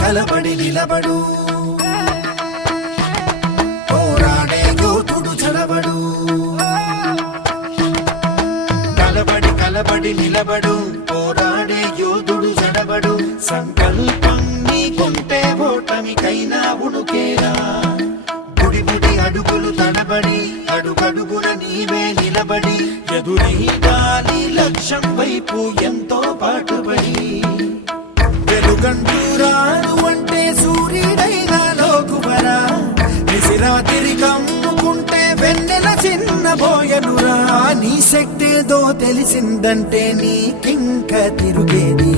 కలబడి నిలబడు పోరాడే యోధుడు చడబడు. కలబడి నిలబడు పోరాడే యోధుడు చడబడు. సంకల్పం నీకుంటే ఓటమికైనా ఉణుకేరా. బుడి అడుగులు తడబడి అడుగడుగున నీవే నిలబడి ఎదురైదాని లక్ష్యం వైపు ఎంతో పాటుపడి వెలుగంటూరాను అంటే సూర్యుడైనా లోకువరా. నిసిరాతిరి కమ్ముకుంటే వెన్నెల చిన్నబోయనురా. నీ శక్తేదో తెలిసిందంటే నీకింక తిరుగేది